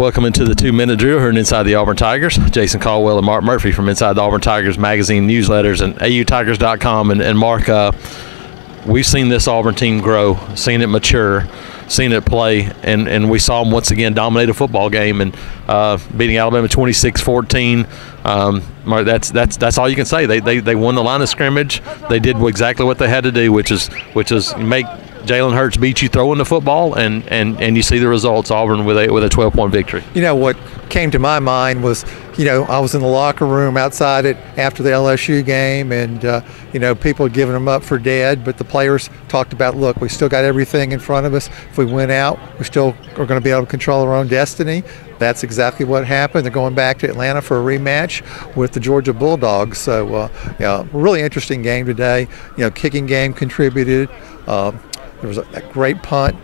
Welcome into the 2-minute drill here Inside the Auburn Tigers. Jason Caldwell and Mark Murphy from Inside the Auburn Tigers magazine newsletters and autigers.com. And Mark, we've seen this Auburn team grow, seen it mature, seen it play, and we saw them once again dominate a football game and beating Alabama 26-14. Mark, that's all you can say. They won the line of scrimmage. They did exactly what they had to do, which is make Jalen Hurts beat you throwing the football, and you see the results. Auburn with a 12-point victory. You know what came to my mind was, I was in the locker room outside it after the LSU game, and people had given them up for dead, but the players talked about, look, we still got everything in front of us. If we win out, we still are going to be able to control our own destiny. That's exactly what happened. They're going back to Atlanta for a rematch with the Georgia Bulldogs. So, really interesting game today. Kicking game contributed. There was a great punt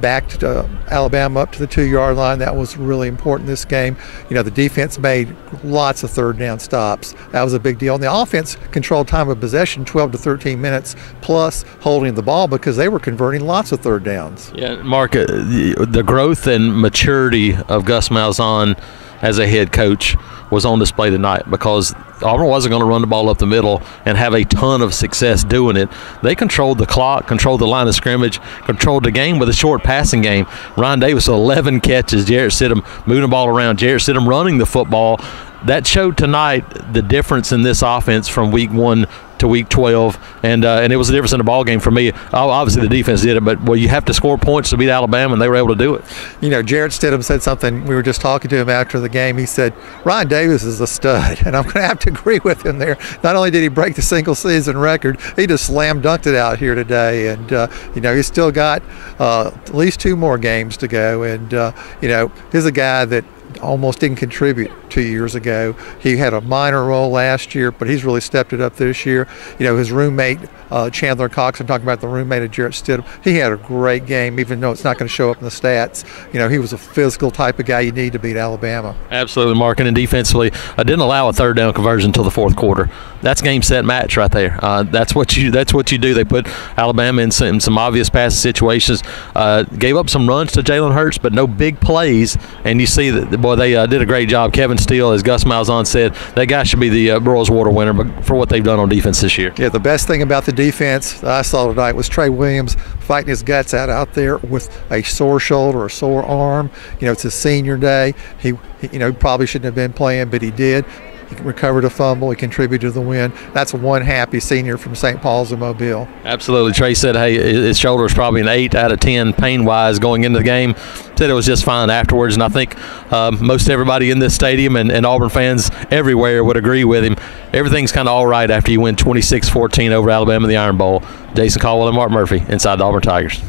back to Alabama up to the 2-yard line. That was really important this game. The defense made lots of third down stops. That was a big deal. And the offense controlled time of possession 12 to 13 minutes plus holding the ball because they were converting lots of third downs. Yeah, Mark, the growth and maturity of Gus Malzahn as a head coach was on display tonight because Auburn wasn't going to run the ball up the middle and have a ton of success doing it. They controlled the clock, controlled the line of scrimmage, controlled the game with a short passing game. Ryan Davis, 11 catches. Jarrett Stidham moving the ball around. Jarrett Stidham running the football. That showed tonight the difference in this offense from week 1 to week 12, and it was a difference in the ball game for me. Obviously, the defense did it, but you have to score points to beat Alabama, and they were able to do it. Jarrett Stidham said something. We were just talking to him after the game. He said, Ryan Davis is a stud, and I'm going to have to agree with him there. Not only did he break the single-season record, he just slam dunked it out here today, and he's still got at least 2 more games to go, and he's a guy that almost didn't contribute 2 years ago. He had a minor role last year, but he's really stepped it up this year. His roommate, Chandler Cox, I'm talking about the roommate of Jarrett Stidham, he had a great game, even though it's not going to show up in the stats. He was a physical type of guy you need to beat Alabama. Absolutely, Mark. And defensively, didn't allow a third down conversion until the fourth quarter. That's game, set, match right there. That's what you do. They put Alabama in some obvious passing situations, gave up some runs to Jalen Hurts, but no big plays. And you see that, boy, they did a great job. Kevin Steele, as Gus Malzahn said, that guy should be the Burroughs Water winner for what they've done on defense this year. Yeah, the best thing about the defense that I saw tonight was Trey Williams fighting his guts out there with a sore shoulder, a sore arm. It's his senior day. He probably shouldn't have been playing, but he did. He recovered a fumble. He contributed to the win. That's one happy senior from St. Paul's and Mobile. Absolutely. Trey said, hey, his shoulder was probably an 8 out of 10 pain-wise going into the game. Said it was just fine afterwards, and I think most everybody in this stadium and Auburn fans everywhere would agree with him. Everything's kind of all right after you win 26-14 over Alabama in the Iron Bowl. Jason Caldwell and Mark Murphy, Inside the Auburn Tigers.